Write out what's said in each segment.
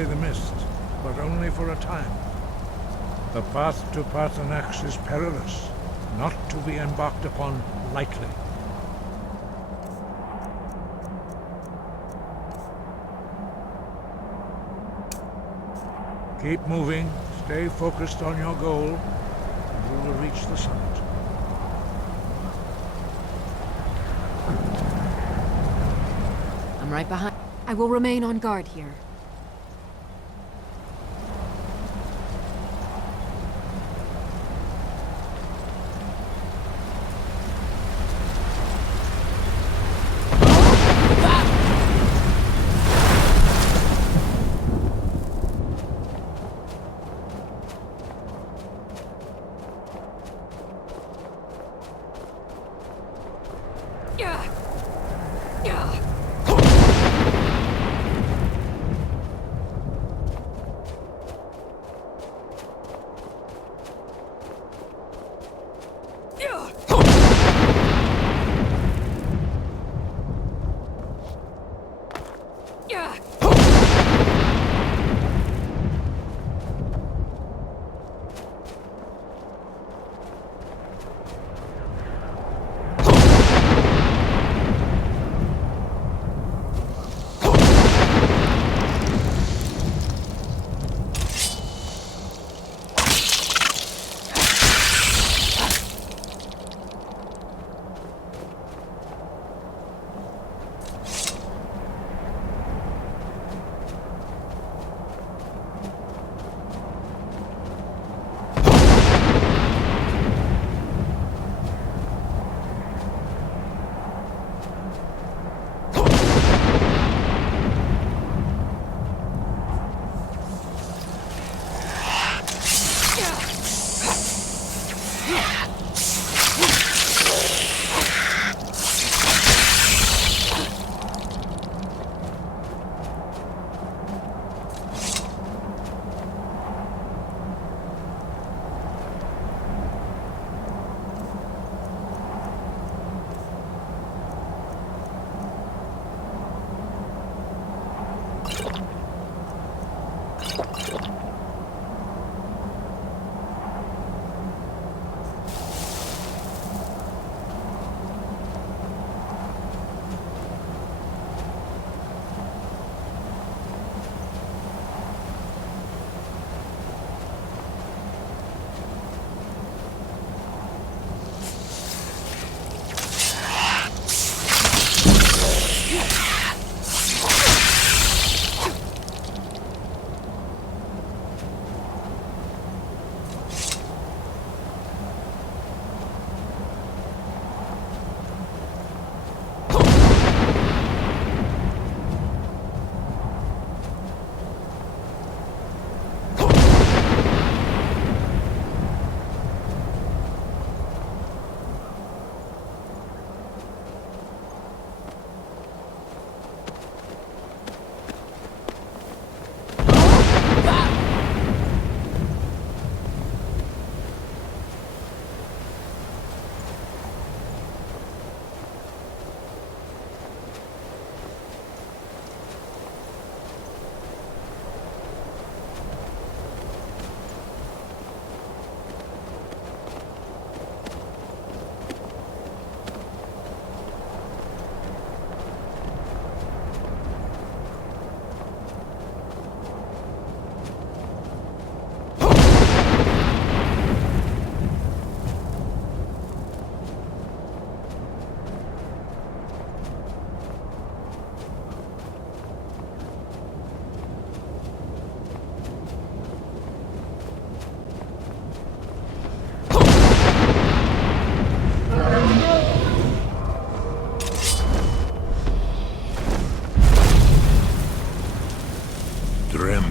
away the mist, but only for a time. The path to Paarthurnax is perilous, not to be embarked upon lightly. Keep moving, stay focused on your goal, and you will reach the summit. I'm right behind. I will remain on guard here.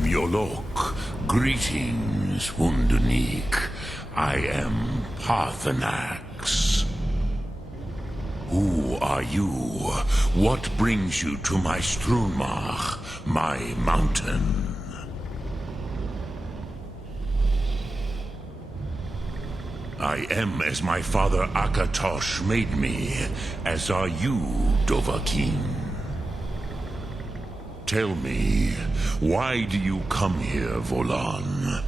Yolok, greetings, Wunderneek. I am Paarthurnax. Who are you? What brings you to my Strunmach, my mountain? I am as my father Akatosh made me, as are you, Dovahkiin. Tell me, why do you come here, Volan?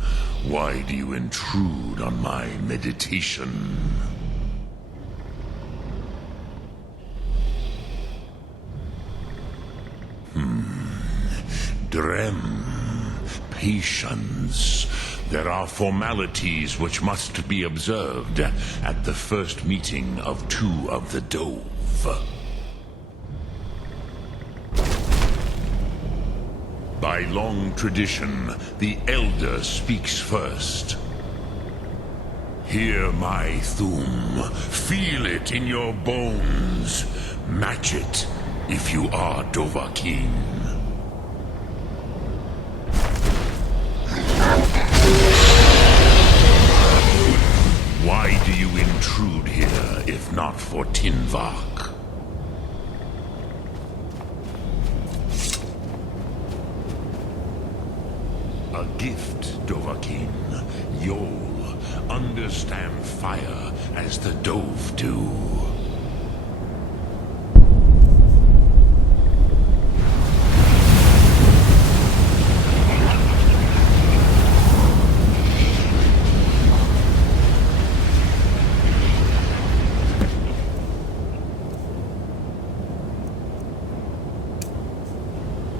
Why do you intrude on my meditation? Drem. Patience. There are formalities which must be observed at the first meeting of two of the Dove. By long tradition, the Elder speaks first. Hear my Thum. Feel it in your bones. Match it if you are Dovahkiin. Why do you intrude here if not for Tinvak? A gift, Dovahkiin. You'll understand fire as the Dove do.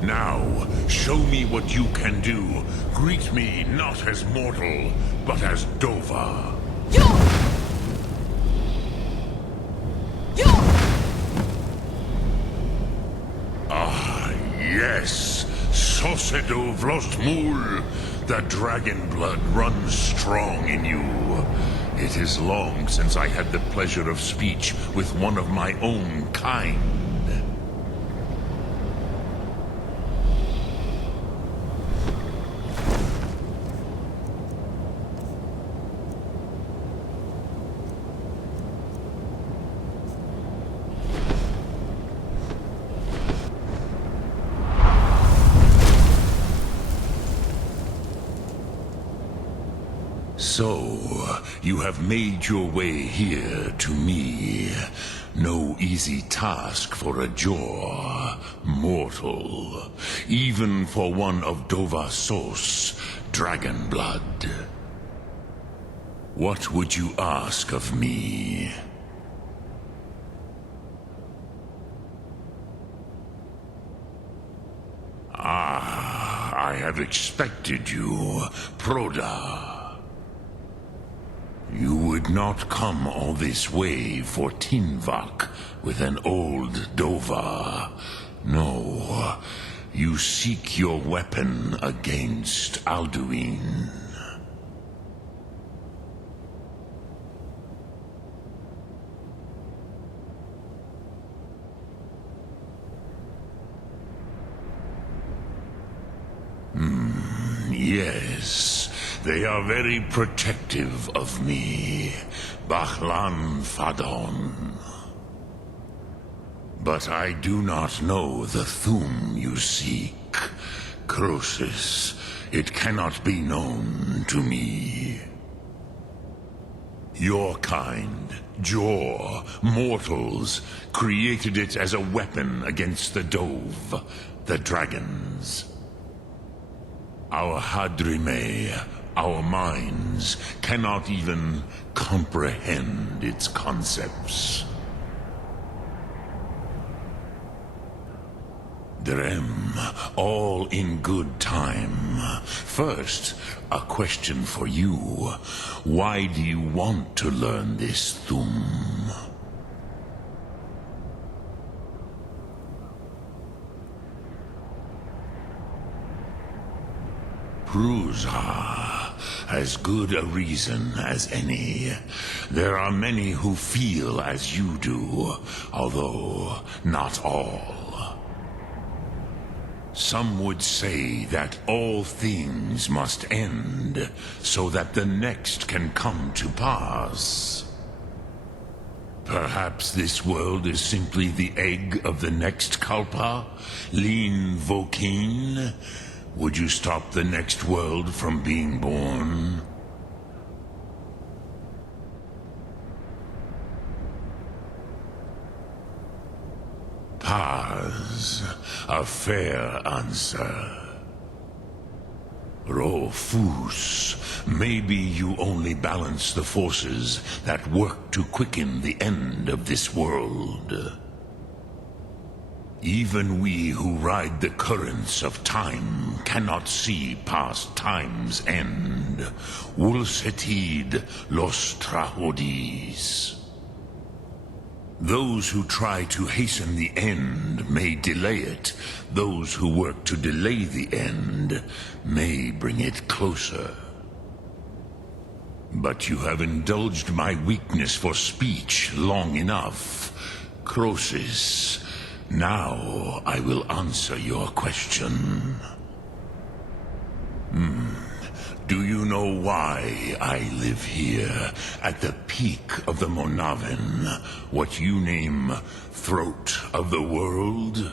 Now, show me what you can do. Greet me not as mortal, but as Dova. Ah, yes. Sosedo Vlostmul. The dragon blood runs strong in you. It is long since I had the pleasure of speech with one of my own kind. So, you have made your way here to me. No easy task for a Jor, mortal. Even for one of Dovasos, dragon blood. What would you ask of me? Ah, I have expected you, Proda. You would not come all this way for Tinvak with an old Dova. No, you seek your weapon against Alduin. Yes, they are very protective of me, Bahlan Fadon. But I do not know the Thum you seek. Croesus, it cannot be known to me. Your kind, Jor, mortals, created it as a weapon against the Dove, the dragons. Our Hadrime, our minds, cannot even comprehend its concepts. Drem, all in good time. First, a question for you. Why do you want to learn this Thum? Prusa, as good a reason as any. There are many who feel as you do, although not all. Some would say that all things must end, so that the next can come to pass. Perhaps this world is simply the egg of the next Kalpa, Lin Vokin. Would you stop the next world from being born? Paz, a fair answer. Rofus, maybe you only balance the forces that work to quicken the end of this world. Even we who ride the currents of time cannot see past time's end. Wulsetid los trahodis. Those who try to hasten the end may delay it. Those who work to delay the end may bring it closer. But you have indulged my weakness for speech long enough. Croesus, now I will answer your question. Do you know why I live here, at the peak of the Monavin, what you name Throat of the World?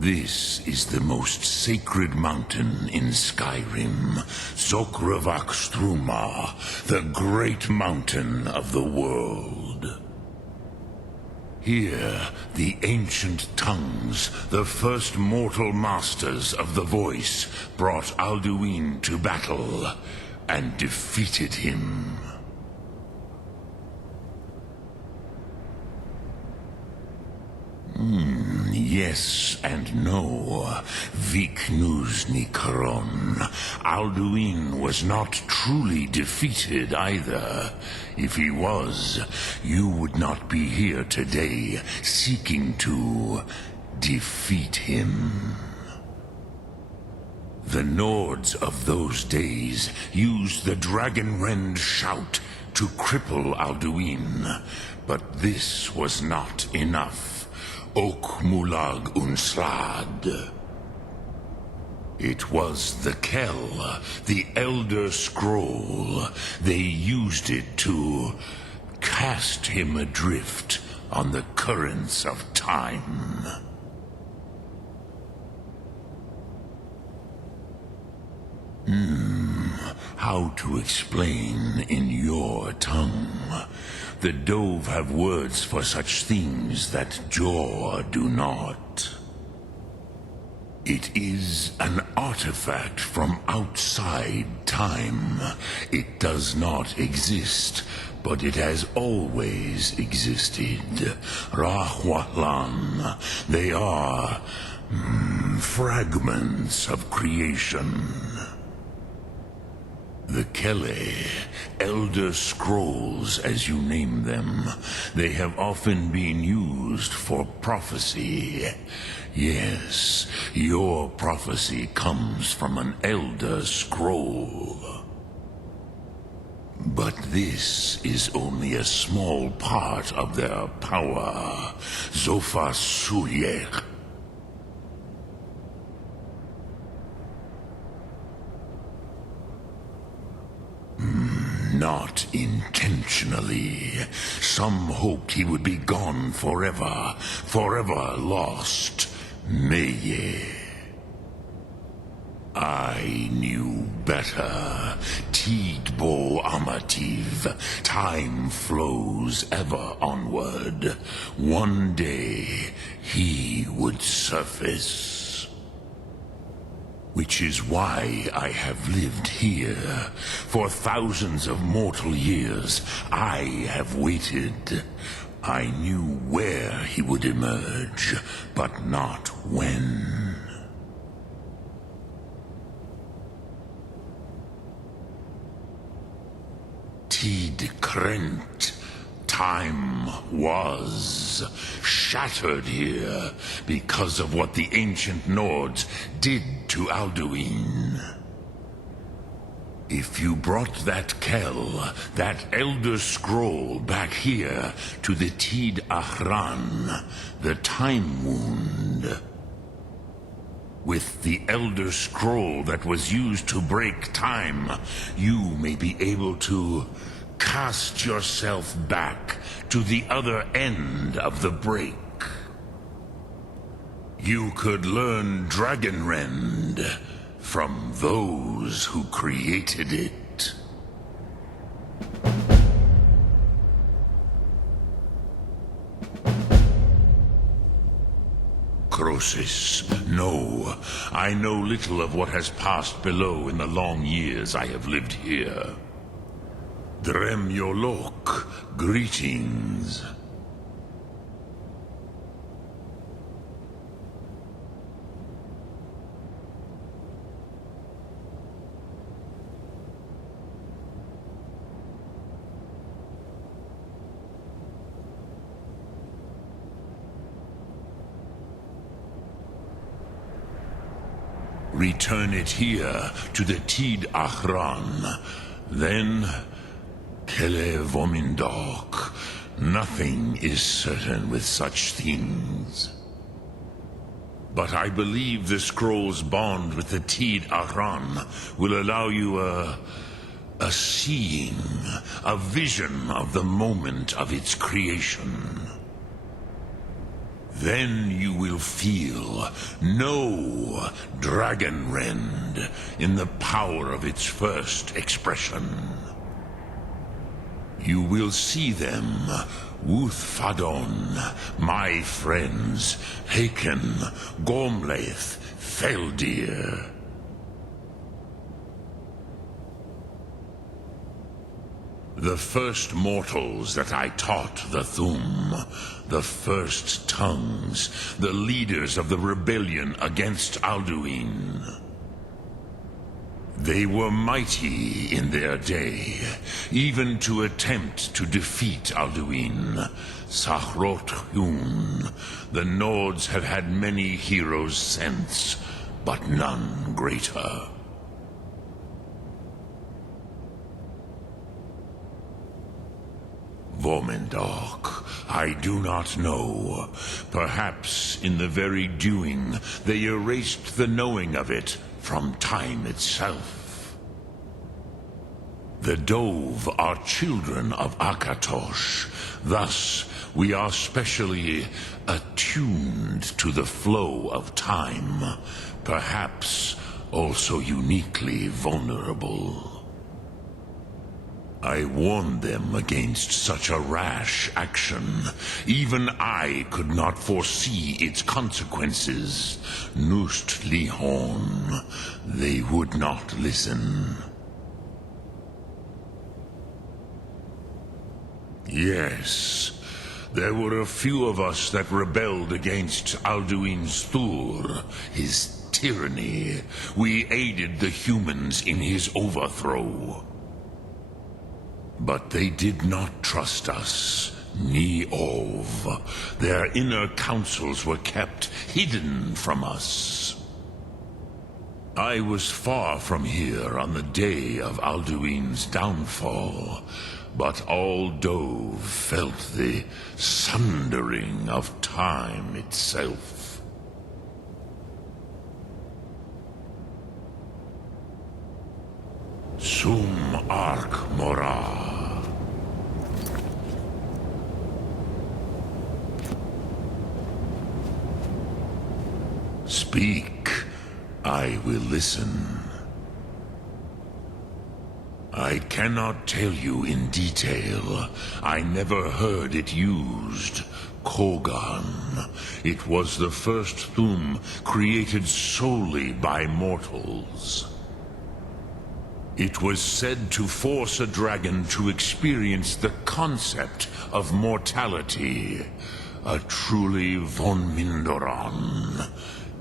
This is the most sacred mountain in Skyrim, Zokravak Struma, the great mountain of the world. Here, the ancient tongues, the first mortal masters of the voice, brought Alduin to battle and defeated him. Yes and no. Viknusni Karon. Alduin was not truly defeated either. If he was, you would not be here today seeking to defeat him. The Nords of those days used the Dragonrend shout to cripple Alduin, but this was not enough. Ok Mulag Unslad. It was the Kell, the Elder Scroll. They used it to cast him adrift on the currents of time. How to explain in your tongue? The Dove have words for such things that Jor do not. It is an artifact from outside time. It does not exist, but it has always existed. Rahwatlan. They are fragments of creation. The Kele, Elder Scrolls as you name them, they have often been used for prophecy. Yes, your prophecy comes from an Elder Scroll. But this is only a small part of their power. Zofa Suyek. Not intentionally. Some hoped he would be gone forever, forever lost. Meye. I knew better. Tidbo Amativ. Time flows ever onward. One day, he would surface. Which is why I have lived here. For thousands of mortal years, I have waited. I knew where he would emerge, but not when. Tid Krent. Time was shattered here because of what the ancient Nords did to Alduin. If you brought that Kell, that Elder Scroll back here to the Tid Ahran, the Time Wound, with the Elder Scroll that was used to break time, you may be able to cast yourself back to the other end of the break. You could learn Dragonrend, from those who created it. Croesus, no. I know little of what has passed below in the long years I have lived here. Dremyolok, greetings. Return it here to the Tid Achran. Then, Kele Vomindok. Nothing is certain with such things. But I believe the scroll's bond with the Tid Achran will allow you a seeing, a vision of the moment of its creation. Then you will feel, know Dragonrend in the power of its first expression. You will see them, Wuthfadon, my friends, Haken, Gormlaith, Feldir. The first mortals that I taught the Thum, the first tongues, the leaders of the rebellion against Alduin. They were mighty in their day, even to attempt to defeat Alduin. Sahrot Hun, the Nords have had many heroes since, but none greater. Vomendok, I do not know. Perhaps in the very doing, they erased the knowing of it from time itself. The Dove are children of Akatosh. Thus, we are specially attuned to the flow of time. Perhaps also uniquely vulnerable. I warned them against such a rash action. Even I could not foresee its consequences. Nust Lihon, they would not listen. Yes, there were a few of us that rebelled against Alduin's Thur, his tyranny. We aided the humans in his overthrow. But they did not trust us, ni Ov. Their inner counsels were kept hidden from us. I was far from here on the day of Alduin's downfall, but all Dove felt the sundering of time itself. Sum Ark Mora. Speak, I will listen. I cannot tell you in detail. I never heard it used. Kogan. It was the first Thum created solely by mortals. It was said to force a dragon to experience the concept of mortality. A truly von Mindoran.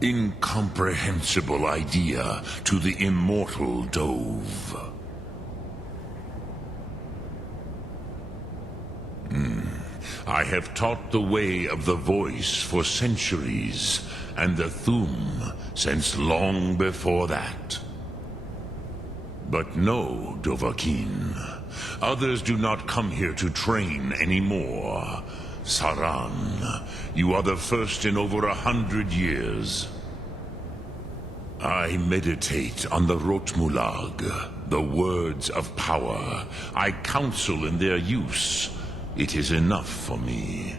Incomprehensible idea to the immortal Dove. I have taught the way of the voice for centuries, and the Thum since long before that. But no, Dovahkiin. Others do not come here to train anymore. Saran, you are the first in over 100 years. I meditate on the Rotmulag, the words of power. I counsel in their use. It is enough for me.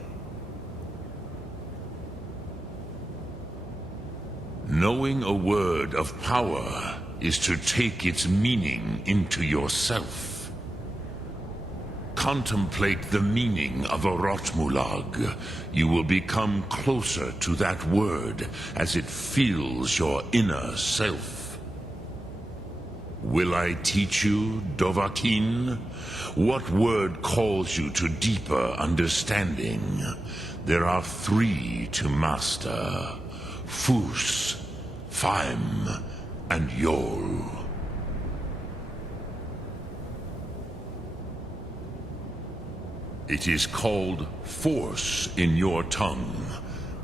Knowing a word of power is to take its meaning into yourself. Contemplate the meaning of a Rotmulag. You will become closer to that word as it fills your inner self. Will I teach you, Dovahkiin? What word calls you to deeper understanding? There are 3 to master: Fus, Faim, and Yol. It is called force in your tongue,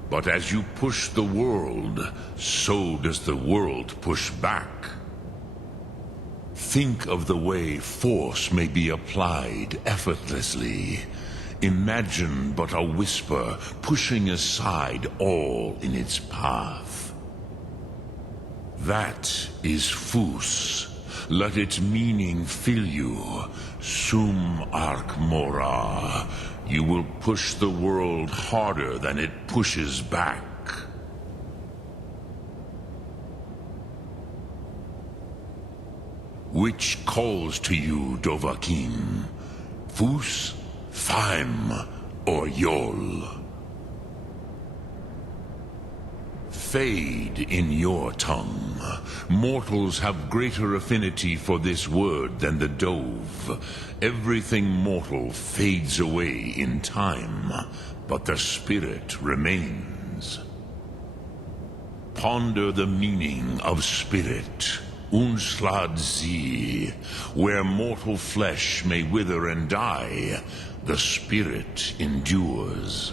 but as you push the world, so does the world push back. Think of the way force may be applied effortlessly. Imagine but a whisper pushing aside all in its path. That is Fus. Let its meaning fill you. Sum Ark Mora. You will push the world harder than it pushes back. Which calls to you, Dovahkiin? Fus, Faim, or Yol? Fade in your tongue. Mortals have greater affinity for this word than the dove. Everything mortal fades away in time, but the spirit remains. Ponder the meaning of spirit. Unslad Zi. Where mortal flesh may wither and die, the spirit endures.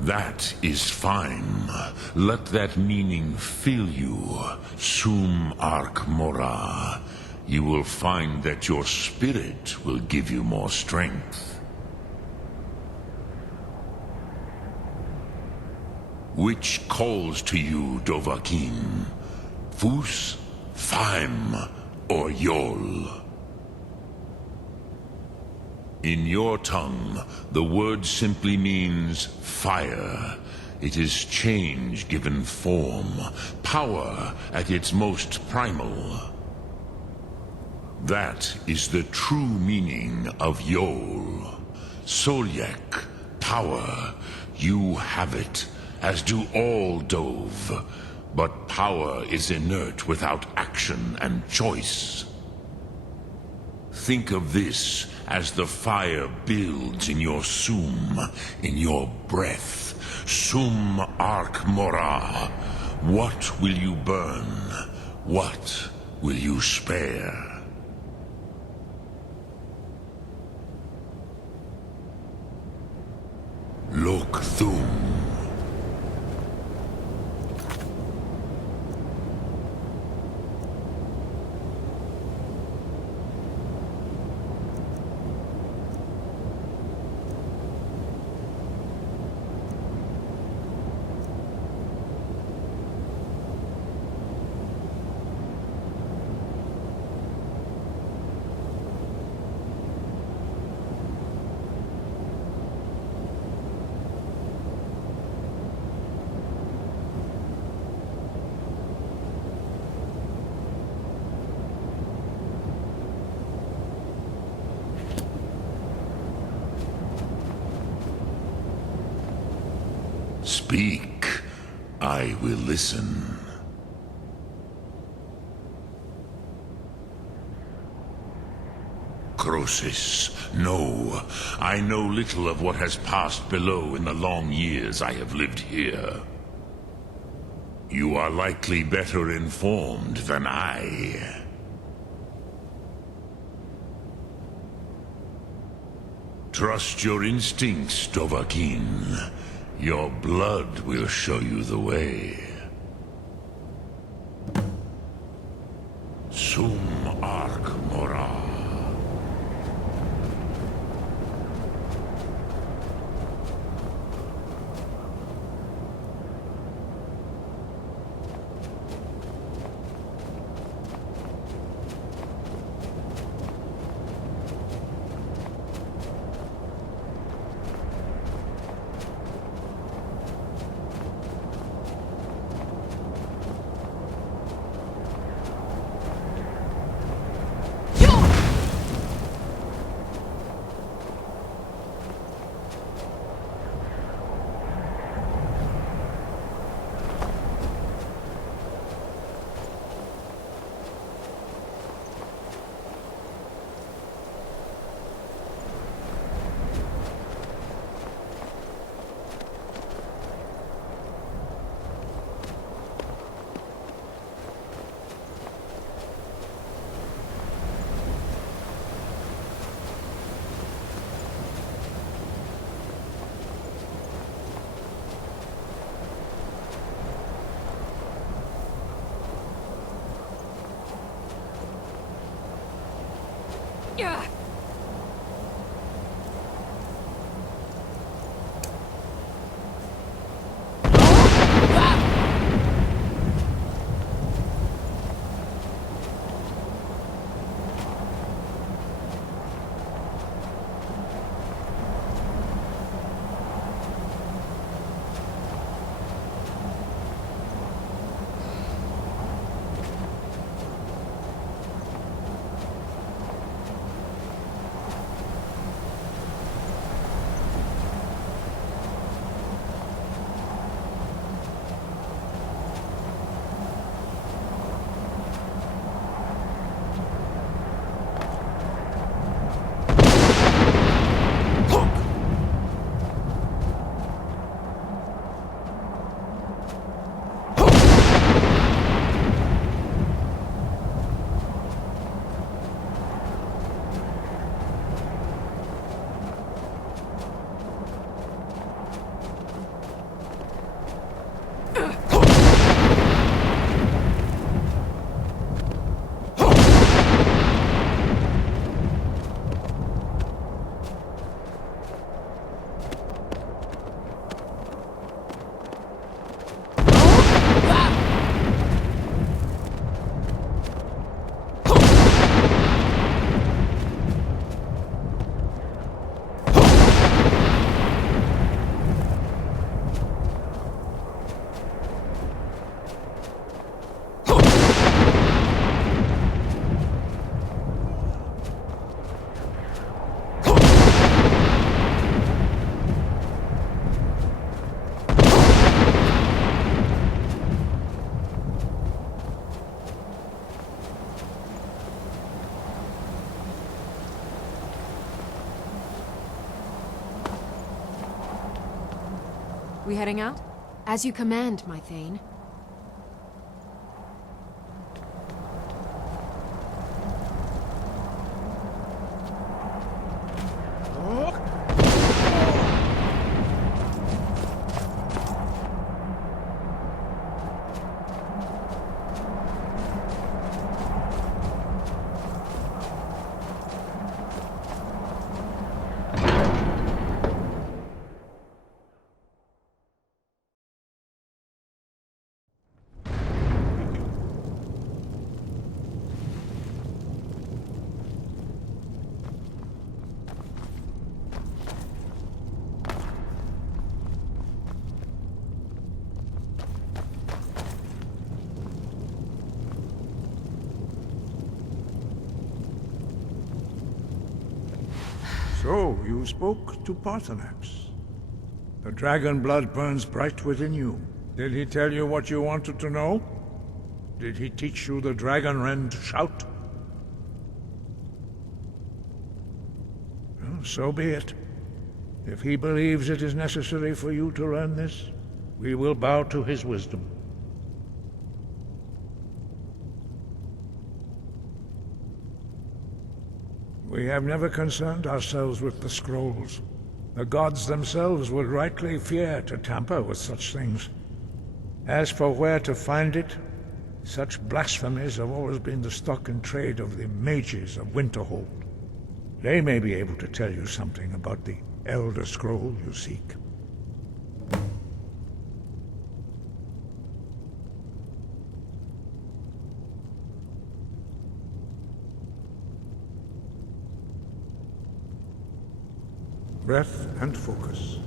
That is fine. Let that meaning fill you. Sum Ark Mora. You will find that your spirit will give you more strength. Which calls to you, Dovahkiin? Fus, Faim, or Yol? In your tongue, the word simply means fire. It is change given form, power at its most primal. That is the true meaning of Yol. Solyek, power. You have it, as do all Dove. But power is inert without action and choice. Think of this as the fire builds in your Sum, in your breath. Sum Ark Mora. What will you burn? What will you spare? Lok Thum. Speak. I will listen. Croesus, no. I know little of what has passed below in the long years I have lived here. You are likely better informed than I. Trust your instincts, Dovahkiin. Your blood will show you the way. Sum Ark Mora. We heading out? As you command, my Thane. So, you spoke to Paarthurnax. The dragon blood burns bright within you. Did he tell you what you wanted to know? Did he teach you the dragon rend shout? Well, so be it. If he believes it is necessary for you to learn this, we will bow to his wisdom. We have never concerned ourselves with the scrolls. The gods themselves would rightly fear to tamper with such things. As for where to find it, such blasphemies have always been the stock and trade of the mages of Winterhold. They may be able to tell you something about the Elder Scroll you seek. Breath and focus.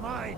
mine.